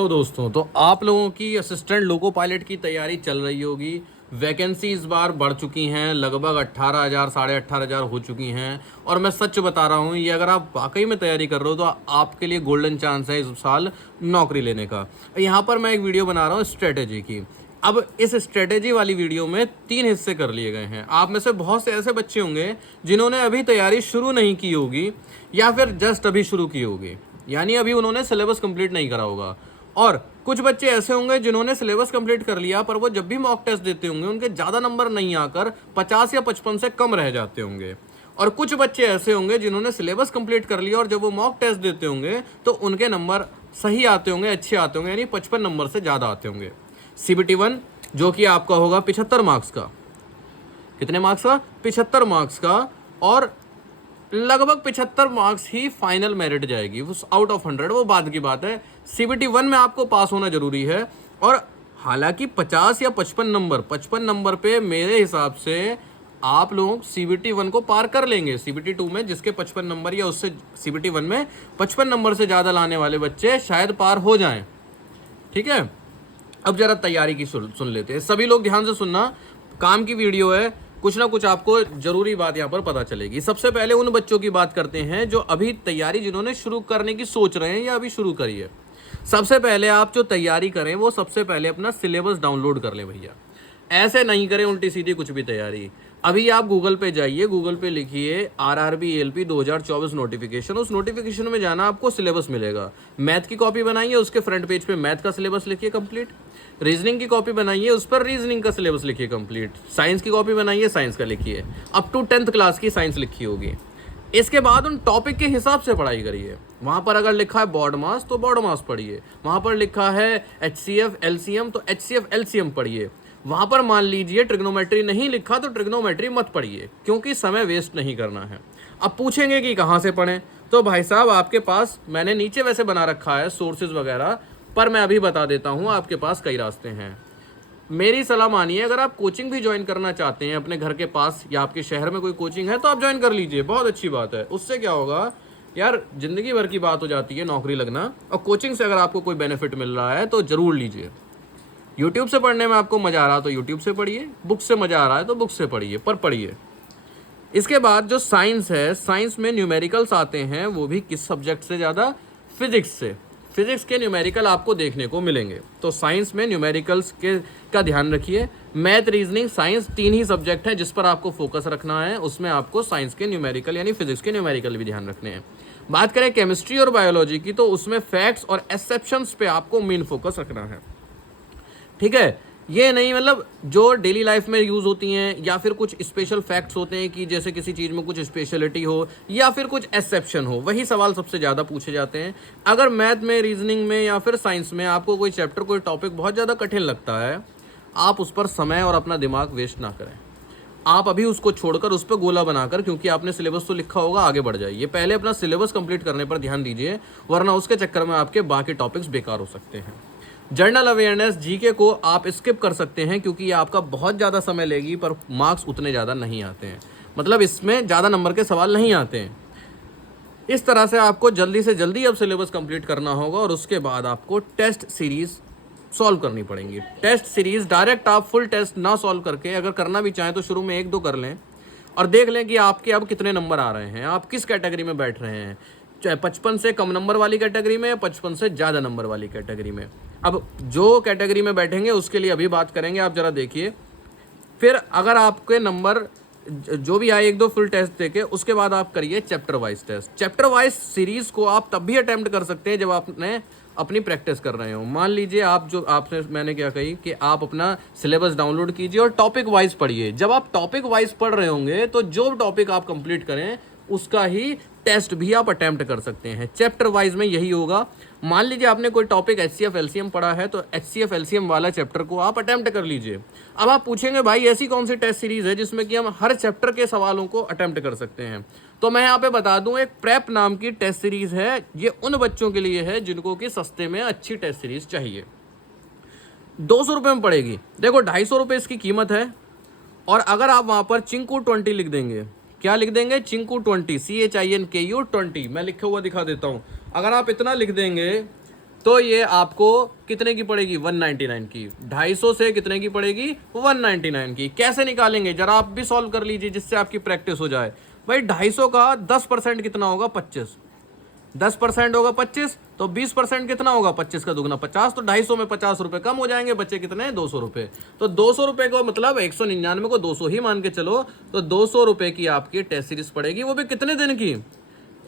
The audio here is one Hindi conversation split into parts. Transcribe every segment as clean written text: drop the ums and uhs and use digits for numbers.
तो दोस्तों, तो आप लोगों की असिस्टेंट लोको पायलट की तैयारी चल रही होगी। वैकेंसी इस बार बढ़ चुकी हैं, लगभग 18,000 साढ़े 18,000 हो चुकी हैं। और मैं सच बता रहा हूँ, ये अगर आप वाकई में तैयारी कर रहे हो तो आपके लिए गोल्डन चांस है इस साल नौकरी लेने का। यहाँ पर मैं एक वीडियो बना रहा हूँ स्ट्रेटेजी की। अब इस स्ट्रेटेजी वाली वीडियो में 3 हिस्से कर लिए गए हैं। आप में से बहुत से ऐसे बच्चे होंगे जिन्होंने अभी तैयारी शुरू नहीं की होगी या फिर जस्ट अभी शुरू की होगी, यानी अभी उन्होंने सिलेबस कंप्लीट नहीं करा होगा। और कुछ बच्चे ऐसे होंगे जिन्होंने सिलेबस कंप्लीट कर लिया, पर वो जब भी मॉक टेस्ट देते होंगे उनके ज़्यादा नंबर नहीं आकर 50 या 55 से कम रह जाते होंगे। और कुछ बच्चे ऐसे होंगे जिन्होंने सिलेबस कंप्लीट कर लिया और जब वो मॉक टेस्ट देते होंगे तो उनके नंबर सही आते होंगे, अच्छे आते होंगे, यानी 55 नंबर से ज़्यादा आते होंगे। CBT 1 जो कि आपका होगा 75 मार्क्स का। कितने मार्क्स का? 75 मार्क्स का। और लगभग 75 मार्क्स ही फाइनल मेरिट जाएगी, वो आउट ऑफ 100 वो बाद की बात है। CBT 1 में आपको पास होना जरूरी है। और हालांकि 50 या 55 नंबर पे मेरे हिसाब से आप लोग CBT 1 को पार कर लेंगे। CBT 2 में जिसके 55 नंबर या उससे CBT 1 में 55 नंबर से ज़्यादा लाने वाले बच्चे शायद पार हो जाएं। ठीक है, अब जरा तैयारी की सुन लेते हैं। सभी लोग ध्यान से सुनना, काम की वीडियो है, कुछ ना कुछ आपको जरूरी बात यहाँ पर पता चलेगी। सबसे पहले उन बच्चों की बात करते हैं जो अभी तैयारी जिन्होंने शुरू करने की सोच रहे हैं या अभी शुरू करी है। सबसे पहले आप जो तैयारी करें वो सबसे पहले अपना सिलेबस डाउनलोड कर लें भैया। ऐसे नहीं करें उल्टी सीधी कुछ भी तैयारी। अभी आप गूगल पे जाइए, गूगल पे लिखिए RRB ALP 2024 नोटिफिकेशन। उस नोटिफिकेशन में जाना, आपको सिलेबस मिलेगा। मैथ की कॉपी बनाइए, उसके फ्रंट पेज पे मैथ का सिलेबस लिखिए कंप्लीट। रीजनिंग की कॉपी बनाइए, उस पर रीजनिंग का सिलेबस लिखिए कंप्लीट। साइंस की कॉपी बनाइए, साइंस का लिखिए, अप टू 10th क्लास की साइंस लिखी होगी। इसके बाद उन टॉपिक के हिसाब से पढ़ाई करिए। वहां पर अगर लिखा है बॉड मास तो बॉड मास पढ़िए, वहां पर लिखा है HCF LCM तो HCF LCM पढ़िए। वहां पर मान लीजिए ट्रिग्नोमेट्री नहीं लिखा तो ट्रिग्नोमेट्री मत पढ़िए, क्योंकि समय वेस्ट नहीं करना है। अब पूछेंगे कि कहाँ से पढ़ें, तो भाई साहब आपके पास मैंने नीचे वैसे बना रखा है सोर्सेज वगैरह, पर मैं अभी बता देता हूँ आपके पास कई रास्ते हैं। मेरी सलाह मानिए, अगर आप कोचिंग भी ज्वाइन करना चाहते हैं अपने घर के पास या आपके शहर में कोई कोचिंग है तो आप ज्वाइन कर लीजिए, बहुत अच्छी बात है। उससे क्या होगा यार, जिंदगी भर की बात हो जाती है नौकरी लगना। और कोचिंग से अगर आपको कोई बेनिफिट मिल रहा है तो जरूर लीजिए। यूट्यूब से पढ़ने में आपको मजा आ रहा है तो यूट्यूब से पढ़िए, बुक से मजा आ रहा है तो बुक से पढ़िए, पर पढ़िए। इसके बाद जो साइंस है, साइंस में न्यूमेरिकल्स आते हैं, वो भी किस सब्जेक्ट से ज़्यादा? फिजिक्स से। फिजिक्स के न्यूमेरिकल आपको देखने को मिलेंगे, तो साइंस में न्यूमेरिकल्स के का ध्यान रखिए। मैथ, रीजनिंग, साइंस 3 ही सब्जेक्ट हैं जिस पर आपको फोकस रखना है। उसमें आपको साइंस के न्यूमेरिकल यानी फिजिक्स के न्यूमेरिकल भी ध्यान रखने हैं। बात करें केमिस्ट्री और बायोलॉजी की, तो उसमें फैक्ट्स और एक्सेप्शंस पे आपको मेन फोकस रखना है। ठीक है, ये नहीं मतलब जो डेली लाइफ में यूज़ होती हैं या फिर कुछ स्पेशल फैक्ट्स होते हैं कि जैसे किसी चीज़ में कुछ स्पेशलिटी हो या फिर कुछ एक्सेप्शन हो, वही सवाल सबसे ज़्यादा पूछे जाते हैं। अगर मैथ में, रीजनिंग में या फिर साइंस में आपको कोई चैप्टर, कोई टॉपिक बहुत ज़्यादा कठिन लगता है, आप उस पर समय और अपना दिमाग वेस्ट ना करें। आप अभी उसको छोड़कर उस पर गोला बनाकर, क्योंकि आपने सिलेबस तो लिखा होगा, आगे बढ़ जाइए। पहले अपना सिलेबस कंप्लीट करने पर ध्यान दीजिए, वरना उसके चक्कर में आपके बाकी टॉपिक्स बेकार हो सकते हैं। जनरल अवेयरनेस, GK को आप स्किप कर सकते हैं क्योंकि ये आपका बहुत ज़्यादा समय लेगी, पर मार्क्स उतने ज़्यादा नहीं आते हैं, मतलब इसमें ज़्यादा नंबर के सवाल नहीं आते हैं। इस तरह से आपको जल्दी से जल्दी अब सिलेबस कंप्लीट करना होगा और उसके बाद आपको टेस्ट सीरीज़ सॉल्व करनी पड़ेंगी। टेस्ट सीरीज़ डायरेक्ट आप फुल टेस्ट ना सॉल्व करके, अगर करना भी चाहें तो शुरू में 1-2 कर लें और देख लें कि आपके अब कितने नंबर आ रहे हैं, आप किस कैटेगरी में बैठ रहे हैं, चाहे 55 से कम नंबर वाली कैटेगरी में या 55 से ज़्यादा नंबर वाली कैटेगरी में। अब जो कैटेगरी में बैठेंगे उसके लिए अभी बात करेंगे, आप ज़रा देखिए। फिर अगर आपके नंबर जो भी आए, 1-2 फुल टेस्ट देके उसके बाद आप करिए chapter wise test. Chapter wise series को आप तब भी अटेम्प्ट कर सकते हैं जब आपने अपनी प्रैक्टिस कर रहे हो। मान लीजिए आपसे मैंने क्या कही कि आप अपना सिलेबस डाउनलोड कीजिए और टॉपिक वाइज पढ़िए। जब आप टॉपिक वाइज पढ़ रहे होंगे तो जो टॉपिक आप कंप्लीट करें उसका ही टेस्ट भी आप अटेम्प्ट कर सकते हैं। चैप्टर वाइज में यही होगा। मान लीजिए आपने कोई टॉपिक HCF LCM पढ़ा है तो HCF LCM वाला चैप्टर को आप अटेम्प्ट कर लीजिए। अब आप पूछेंगे भाई ऐसी कौन सी टेस्ट सीरीज है जिसमें कि हम हर चैप्टर के सवालों को अटेम्प्ट कर सकते हैं? तो मैं यहाँ पे बता दूं, एक प्रेप नाम की टेस्ट सीरीज है। ये उन बच्चों के लिए है जिनको कि सस्ते में अच्छी टेस्ट सीरीज चाहिए। 200 रुपये में पड़ेगी। देखो 250 रुपये इसकी कीमत है। और अगर आप वहाँ पर चिंकू 20 लिख देंगे, क्या लिख देंगे? चिंकू 20, CHINKU 20। मैं लिखा हुआ दिखा देता हूँ। अगर आप इतना लिख देंगे तो ये आपको कितने की पड़ेगी? 199 की। 250 से कितने की पड़ेगी? 199 की। कैसे निकालेंगे जरा आप भी सॉल्व कर लीजिए जिससे आपकी प्रैक्टिस हो जाए। भाई 250 का 10% कितना होगा? 25। 10% होगा 25, तो 20% कितना होगा? 25 का दुगना 50, तो 250 में 50 रुपए कम हो जाएंगे, बचे कितने? 200 रुपए। तो 200 रुपए को मतलब 199 को 200 ही मान के चलो, तो 200 रुपए की आपकी टेस्ट सीरीज पड़ेगी, वो भी कितने दिन की?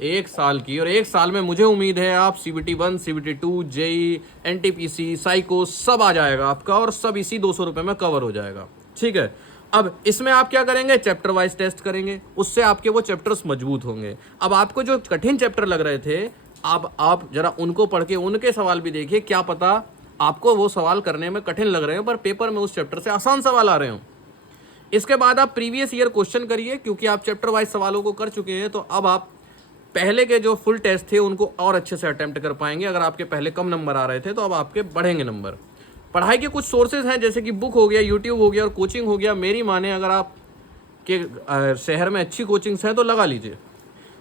1 साल की। और 1 साल में मुझे उम्मीद है आप CBT 1, CBT 2, JE, NTPC, psycho सब आ जाएगा आपका, और सब इसी 200 रुपए में कवर हो जाएगा। ठीक है, अब इसमें आप क्या करेंगे? चैप्टर वाइज टेस्ट करेंगे, उससे आपके वो चैप्टर्स मजबूत होंगे। अब आपको जो कठिन चैप्टर लग रहे थे, अब आप जरा उनको पढ़ के उनके सवाल भी देखिए, क्या पता आपको वो सवाल करने में कठिन लग रहे हो पर पेपर में उस चैप्टर से आसान सवाल आ रहे हो। इसके बाद आप प्रीवियस ईयर क्वेश्चन करिए, क्योंकि आप चैप्टर वाइज सवालों को कर चुके हैं, तो अब आप पहले के जो फुल टेस्ट थे उनको और अच्छे से अटेम्प्ट कर पाएंगे। अगर आपके पहले कम नंबर आ रहे थे तो अब आपके बढ़ेंगे नंबर। पढ़ाई के कुछ सोर्सेज हैं, जैसे कि बुक हो गया, यूट्यूब हो गया और कोचिंग हो गया। मेरी माने अगर आप के शहर में अच्छी कोचिंग्स हैं तो लगा लीजिए।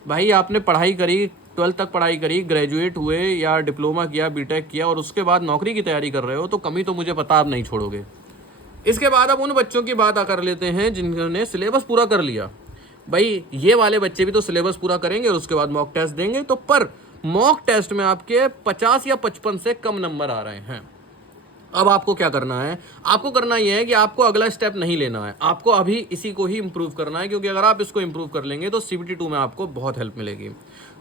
भाई आपने पढ़ाई करी, 12th तक पढ़ाई करी, ग्रेजुएट हुए या डिप्लोमा किया, बीटेक किया, और उसके बाद नौकरी की तैयारी कर रहे हो, तो कमी तो मुझे पता आप नहीं छोड़ोगे। इसके बाद अब उन बच्चों की बात कर लेते हैं जिन्होंने सिलेबस पूरा कर लिया। भाई ये वाले बच्चे भी तो सिलेबस पूरा करेंगे और उसके बाद मॉक टेस्ट देंगे, तो पर मॉक टेस्ट में आपके 50 या 55 से कम नंबर आ रहे हैं। अब आपको क्या करना है? आपको करना यह है कि आपको अगला स्टेप नहीं लेना है, आपको अभी इसी को ही इंप्रूव करना है, क्योंकि अगर आप इसको इंप्रूव कर लेंगे तो CBT 2 में आपको बहुत हेल्प मिलेगी।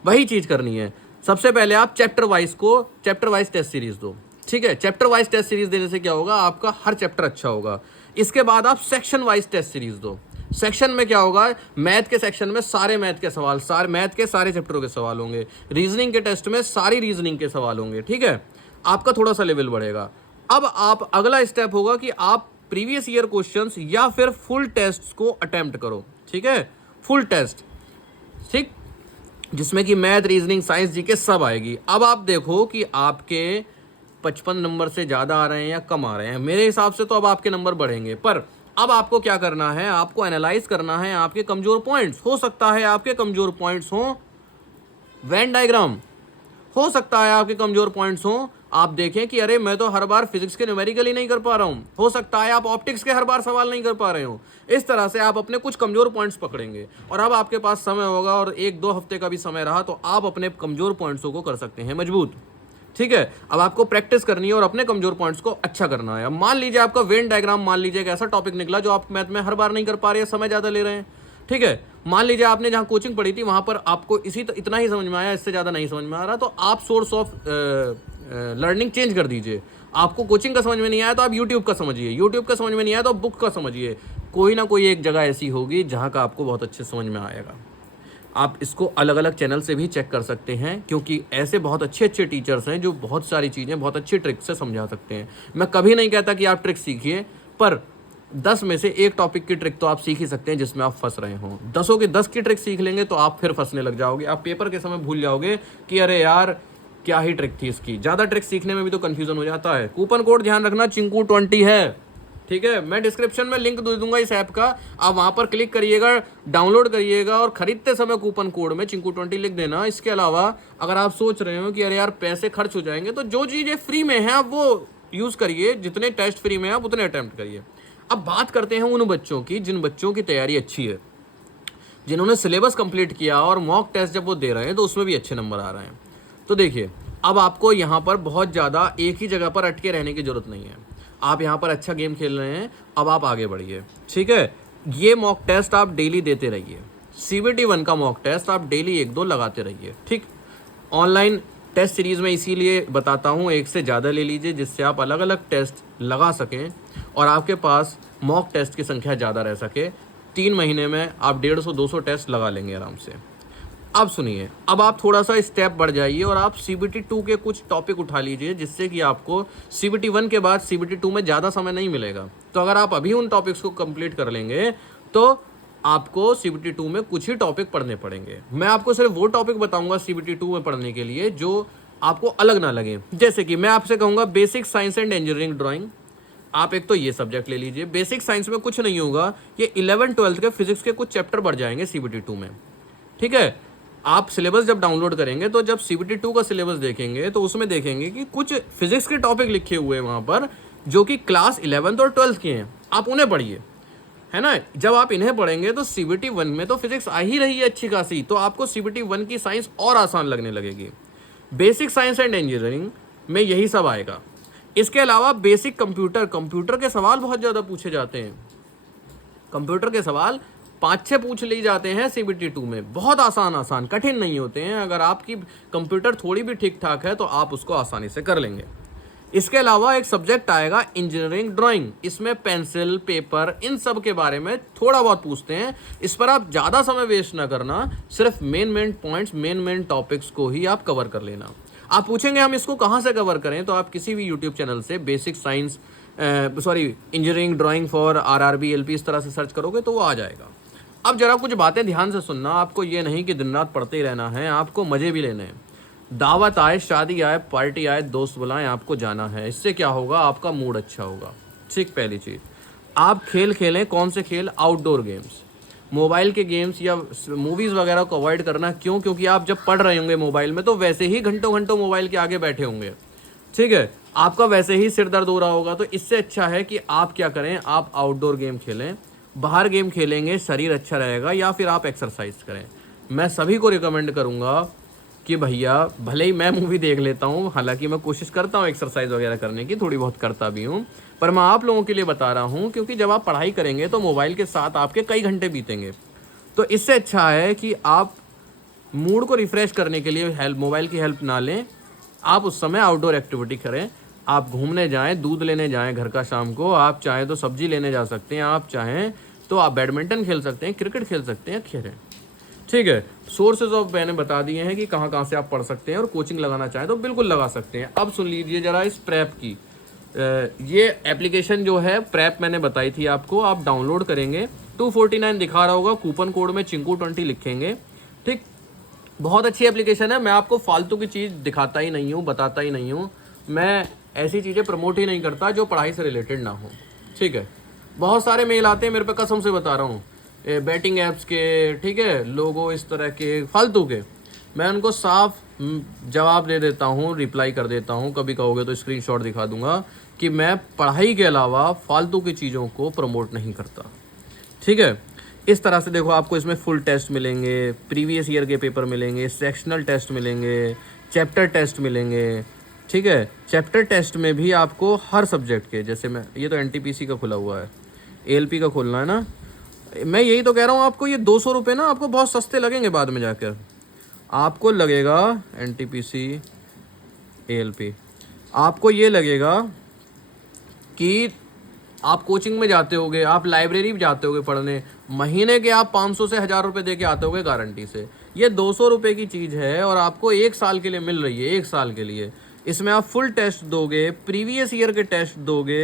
वही चीज करनी है। सबसे पहले आप चैप्टर वाइज टेस्ट सीरीज दो। ठीक है, चैप्टर वाइज टेस्ट सीरीज देने से क्या होगा? आपका हर चैप्टर अच्छा होगा। इसके बाद आप सेक्शन वाइज टेस्ट सीरीज दो। सेक्शन में क्या होगा? मैथ के सेक्शन में सारे मैथ के सवाल, सारे मैथ के सारे चैप्टरों के सवाल होंगे। रीजनिंग के टेस्ट में सारी रीजनिंग के सवाल होंगे। ठीक है, आपका थोड़ा सा लेवल बढ़ेगा। अब आप अगला स्टेप होगा कि आप प्रीवियस ईयर क्वेश्चंस या फिर फुल टेस्ट को अटेम्प्ट करो। ठीक है, फुल टेस्ट, ठीक, जिसमें कि मैथ, रीजनिंग, साइंस, जीके सब आएगी। अब आप देखो कि आपके 55 नंबर से ज़्यादा आ रहे हैं या कम आ रहे हैं। मेरे हिसाब से तो अब आपके नंबर बढ़ेंगे, पर अब आपको क्या करना है? आपको एनालाइज करना है आपके कमजोर पॉइंट्स। हो सकता है आपके कमजोर पॉइंट्स हो वेन डायग्राम, हो सकता है आपके कमजोर पॉइंट्स हो आप देखें कि अरे मैं तो हर बार फिजिक्स के न्यूमेरिकल ही नहीं कर पा रहा हूं। हो सकता है आप ऑप्टिक्स के हर बार सवाल नहीं कर पा रहे हो। इस तरह से आप अपने कुछ कमजोर पॉइंट्स पकड़ेंगे, और अब आपके पास समय होगा और 1-2 हफ्ते का भी समय रहा तो आप अपने कमजोर पॉइंट्सों को कर सकते हैं मजबूत। ठीक है, अब आपको प्रैक्टिस करनी है और अपने कमजोर पॉइंट्स को अच्छा करना है। अब मान लीजिए आपका वेन डायग्राम, मान लीजिए एक ऐसा टॉपिक निकला जो आप मैथ में हर बार नहीं कर पा रहे हैं, समय ज्यादा ले रहे हैं। ठीक है, मान लीजिए आपने जहां कोचिंग पढ़ी थी वहां पर आपको इतना ही समझ में आया, इससे ज्यादा नहीं समझ में आ रहा, तो आप सोर्स ऑफ लर्निंग चेंज कर दीजिए। आपको कोचिंग का समझ में नहीं आया तो आप यूट्यूब का समझिए, यूट्यूब का समझ में नहीं आया तो बुक का समझिए। कोई ना कोई एक जगह ऐसी होगी जहां का आपको बहुत अच्छे समझ में आएगा। आप इसको अलग अलग चैनल से भी चेक कर सकते हैं, क्योंकि ऐसे बहुत अच्छे अच्छे टीचर्स हैं जो बहुत सारी चीज़ें बहुत अच्छी ट्रिक से समझा सकते हैं। मैं कभी नहीं कहता कि आप ट्रिक सीखिए, पर 10 में से एक टॉपिक की ट्रिक तो आप सीख ही सकते हैं जिसमें आप फंस रहे हों। 10 की 10 की ट्रिक सीख लेंगे तो आप फिर फंसने लग जाओगे। आप पेपर के समय भूल जाओगे कि अरे यार क्या ही ट्रिक थी इसकी। ज़्यादा ट्रिक सीखने में भी तो कन्फ्यूजन हो जाता है। कूपन कोड ध्यान रखना, चिंकू 20 है। ठीक है, मैं डिस्क्रिप्शन में लिंक दे दूंगा इस ऐप का, आप वहां पर क्लिक करिएगा, डाउनलोड करिएगा और खरीदते समय कूपन कोड में चिंकू 20 लिख देना। इसके अलावा अगर आप सोच रहे हो कि अरे यार पैसे खर्च हो जाएंगे, तो जो चीज़ें फ्री में है आप वो यूज़ करिए। जितने टेस्ट फ्री में है आप उतने अटैम्प्ट करिए। अब बात करते हैं उन बच्चों की जिन बच्चों की तैयारी अच्छी है, जिन्होंने सिलेबस कंप्लीट किया और मॉक टेस्ट जब वो दे रहे हैं तो उसमें भी अच्छे नंबर आ रहे हैं। तो देखिए, अब आपको यहाँ पर बहुत ज़्यादा एक ही जगह पर अटके रहने की जरूरत नहीं है। आप यहाँ पर अच्छा गेम खेल रहे हैं, अब आप आगे बढ़िए। ठीक है, ये मॉक टेस्ट आप डेली देते रहिए। CBT 1 का मॉक टेस्ट आप डेली 1-2 लगाते रहिए। ठीक, ऑनलाइन टेस्ट सीरीज़ में इसीलिए बताता हूँ एक से ज़्यादा ले लीजिए, जिससे आप अलग अलग टेस्ट लगा सकें और आपके पास मॉक टेस्ट की संख्या ज़्यादा रह सके। 3 महीने में आप 150-200 टेस्ट लगा लेंगे आराम से। अब सुनिए, अब आप थोड़ा सा स्टेप बढ़ जाइए और आप CBT 2 के कुछ टॉपिक उठा लीजिए, जिससे कि आपको CBT 1 के बाद CBT 2 में ज़्यादा समय नहीं मिलेगा। तो अगर आप अभी उन टॉपिक्स को कंप्लीट कर लेंगे तो आपको CBT 2 में कुछ ही टॉपिक पढ़ने पड़ेंगे। मैं आपको सिर्फ वो टॉपिक बताऊंगा CBT 2 में पढ़ने के लिए जो आपको अलग ना लगे। जैसे कि मैं आपसे कहूँगा basic science and engineering drawing, आप एक तो ये सब्जेक्ट ले लीजिए। बेसिक साइंस में कुछ नहीं होगा, ये 11th-12th के फिजिक्स के कुछ चैप्टर बढ़ जाएंगे CBT 2 में। ठीक है, आप सिलेबस जब डाउनलोड करेंगे तो जब CBT 2 का सिलेबस देखेंगे तो उसमें देखेंगे कि कुछ फिजिक्स के टॉपिक लिखे हुए हैं वहाँ पर जो कि क्लास 11th और 12th के हैं, आप उन्हें पढ़िए, है ना। जब आप इन्हें पढ़ेंगे तो CBT 1 में तो फिजिक्स आ ही रही है अच्छी खासी, तो आपको CBT 1 की साइंस और आसान लगने लगेगी। बेसिक साइंस एंड इंजीनियरिंग में यही सब आएगा। इसके अलावा बेसिक कंप्यूटर के सवाल बहुत ज़्यादा पूछे जाते हैं। कंप्यूटर के सवाल 5-6 पूछ लिए जाते हैं CBT 2 में, बहुत आसान कठिन नहीं होते हैं। अगर आपकी कंप्यूटर थोड़ी भी ठीक ठाक है तो आप उसको आसानी से कर लेंगे। इसके अलावा एक सब्जेक्ट आएगा इंजीनियरिंग ड्राइंग, इसमें पेंसिल, पेपर, इन सब के बारे में थोड़ा बहुत पूछते हैं। इस पर आप ज़्यादा समय वेस्ट ना करना, सिर्फ मेन पॉइंट्स, मेन टॉपिक्स को ही आप कवर कर लेना। आप पूछेंगे हम इसको कहाँ से कवर करें, तो आप किसी भी यूट्यूब चैनल से basic science engineering drawing for RRB LP इस तरह से सर्च करोगे तो वो आ जाएगा। अब जरा कुछ बातें ध्यान से सुनना, आपको ये नहीं कि दिन रात पढ़ते ही रहना है, आपको मज़े भी लेने हैं। दावत आए, शादी आए, पार्टी आए, दोस्त बुलाएं, आपको जाना है। इससे क्या होगा, आपका मूड अच्छा होगा। ठीक, पहली चीज़, आप खेल खेलें। कौन से खेल? Outdoor games. मोबाइल के गेम्स या मूवीज़ वगैरह को अवॉइड करना। क्यों? क्योंकि आप जब पढ़ रहे होंगे मोबाइल में तो वैसे ही घंटों घंटों मोबाइल के आगे बैठे होंगे, ठीक है, आपका वैसे ही सिर दर्द हो रहा होगा। तो इससे अच्छा है कि आप क्या करें, आप आउटडोर गेम खेलें, बाहर गेम खेलेंगे, शरीर अच्छा रहेगा। या फिर आप एक्सरसाइज करें। मैं सभी को रिकमेंड करूँगा कि भैया, भले ही मैं मूवी देख लेता हूँ, हालांकि मैं कोशिश करता हूँ एक्सरसाइज वगैरह करने की, थोड़ी बहुत करता भी हूँ, पर मैं आप लोगों के लिए बता रहा हूँ क्योंकि जब आप पढ़ाई करेंगे तो मोबाइल के साथ आपके कई घंटे बीतेंगे। तो इससे अच्छा है कि आप मूड को रिफ़्रेश करने के लिए मोबाइल की हेल्प ना लें, आप उस समय आउटडोर एक्टिविटी करें। आप घूमने जाएं, दूध लेने जाएं घर का शाम को, आप चाहें तो सब्जी लेने जा सकते हैं, आप चाहें तो आप बैडमिंटन खेल सकते हैं, क्रिकेट खेल सकते हैं, खेलें, ठीक है। सोर्सेज ऑफ मैंने बता दिए हैं कि कहाँ से आप पढ़ सकते हैं, और कोचिंग लगाना चाहें तो बिल्कुल लगा सकते हैं। अब सुन लीजिए जरा इस प्रेप की, ये एप्लीकेशन जो है प्रेप मैंने बताई थी आपको, आप डाउनलोड करेंगे, 249 दिखा रहा होगा, कूपन कोड में चिंकू20 लिखेंगे, ठीक। बहुत अच्छी एप्लीकेशन है। मैं आपको फालतू की चीज़ दिखाता ही नहीं हूँ, बताता ही नहीं हूँ, मैं ऐसी चीज़ें प्रमोट ही नहीं करता जो पढ़ाई से रिलेटेड ना हो, ठीक है। बहुत सारे मेल आते हैं मेरे पे, कसम से बता रहा हूँ, बैटिंग ऐप्स के, ठीक है, लोगो इस तरह के फालतू के, मैं उनको साफ जवाब दे देता हूँ, रिप्लाई कर देता हूँ। कभी कहोगे तो स्क्रीनशॉट दिखा दूंगा कि मैं पढ़ाई के अलावा फालतू की चीज़ों को प्रमोट नहीं करता, ठीक है। इस तरह से देखो, आपको इसमें फुल टेस्ट मिलेंगे, प्रीवियस ईयर के पेपर मिलेंगे, सेक्शनल टेस्ट मिलेंगे, चैप्टर टेस्ट मिलेंगे, ठीक है। चैप्टर टेस्ट में भी आपको हर सब्जेक्ट के, जैसे मैं, ये तो NTPC का खुला हुआ है, ALP का खोलना है ना, मैं यही तो कह रहा हूँ आपको, ये 200 रुपये ना आपको बहुत सस्ते लगेंगे बाद में जाकर, आपको लगेगा NTPC ALP, आपको ये लगेगा कि आप कोचिंग में जाते होगे, आप लाइब्रेरी जाते होगे पढ़ने, महीने के आप 500 से 1000 रुपये दे के आते होगे गारंटी से। ये 200 रुपये की चीज़ है और आपको 1 साल के लिए मिल रही है, 1 साल के लिए। इसमें आप फुल टेस्ट दोगे, प्रीवियस ईयर के टेस्ट दोगे,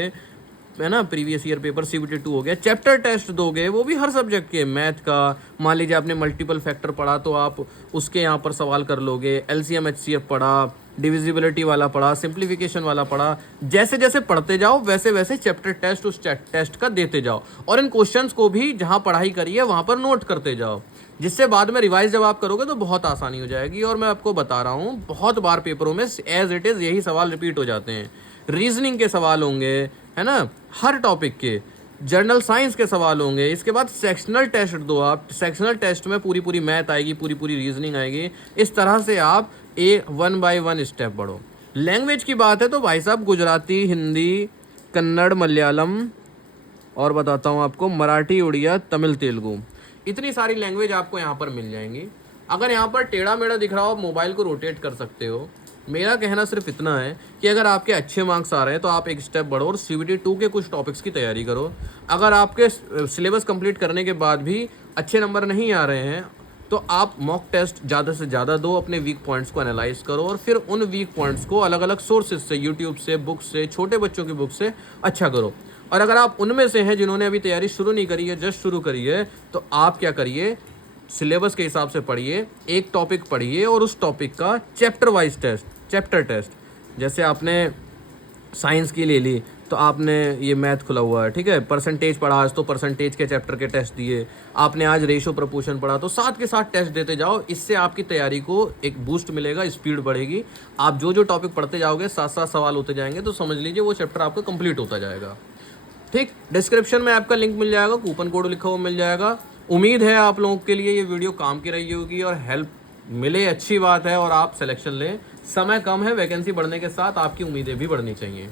है ना, प्रीवियस ईयर पेपर CBT 2 हो गया, चैप्टर टेस्ट दोगे, वो भी हर सब्जेक्ट के। मैथ का मान लीजिए आपने मल्टीपल फैक्टर पढ़ा तो आप उसके यहाँ पर सवाल कर लोगे, LCM HCF पढ़ा, डिविजिबिलिटी वाला पढ़ा, सिंप्लीफिकेशन वाला पढ़ा, जैसे जैसे पढ़ते जाओ वैसे वैसे चैप्टर टेस्ट उस टेस्ट का देते जाओ, और इन क्वेश्चंस को भी जहाँ पढ़ाई करी है वहाँ पर नोट करते जाओ, जिससे बाद में रिवाइज जब आप करोगे तो बहुत आसानी हो जाएगी। और मैं आपको बता रहा हूँ, बहुत बार पेपरों में एज इट इज़ यही सवाल रिपीट हो जाते हैं। रीजनिंग के सवाल होंगे, है ना, हर टॉपिक के, जर्नल साइंस के सवाल होंगे। इसके बाद सेक्शनल टेस्ट दो आप, सेक्शनल टेस्ट में पूरी पूरी मैथ आएगी, पूरी पूरी रीजनिंग आएगी। इस तरह से आप 1 by 1 स्टेप बढ़ो। लैंग्वेज की बात है तो भाई साहब, गुजराती, हिंदी, कन्नड़, मलयालम, और बताता हूँ आपको मराठी, उड़िया, तमिल, तेलुगु, इतनी सारी लैंग्वेज आपको यहाँ पर मिल जाएंगी। अगर यहाँ पर टेढ़ा मेढ़ा दिख रहा हो, मोबाइल को रोटेट कर सकते हो। मेरा कहना सिर्फ इतना है कि अगर आपके अच्छे मार्क्स आ रहे हैं तो आप एक स्टेप बढ़ो और CBT 2 के कुछ टॉपिक्स की तैयारी करो। अगर आपके सिलेबस कंप्लीट करने के बाद भी अच्छे नंबर नहीं आ रहे हैं तो आप मॉक टेस्ट ज़्यादा से ज़्यादा दो, अपने वीक पॉइंट्स को एनालाइज करो और फिर उन वीक पॉइंट्स को अलग अलग सोर्सेज से, यूट्यूब से, बुक से, छोटे बच्चों की बुक से अच्छा करो। और अगर आप उनमें से हैं जिन्होंने अभी तैयारी शुरू नहीं करी है, जस्ट शुरू करी है, तो आप क्या करिए, सिलेबस के हिसाब से पढ़िए, एक टॉपिक पढ़िए और उस टॉपिक का chapter wise test, chapter test, जैसे आपने साइंस की ले ली तो आपने ये मैथ खुला हुआ है, ठीक है, परसेंटेज पढ़ा आज, तो परसेंटेज के चैप्टर के टेस्ट दिए, आपने आज रेशो प्रपोर्शन पढ़ा, तो साथ के साथ टेस्ट देते जाओ। इससे आपकी तैयारी को एक बूस्ट मिलेगा, स्पीड बढ़ेगी। आप जो जो टॉपिक पढ़ते जाओगे, साथ साथ सवाल होते जाएंगे, तो समझ लीजिए वो चैप्टर आपका कंप्लीट होता जाएगा। ठीक, डिस्क्रिप्शन में आपका लिंक मिल जाएगा, कूपन कोड लिखा हुआ मिल जाएगा। उम्मीद है आप लोगों के लिए ये वीडियो काम की रही होगी और हेल्प मिले, अच्छी बात है, और आप सिलेक्शन लें। समय कम है, वैकेंसी बढ़ने के साथ आपकी उम्मीदें भी बढ़नी चाहिए।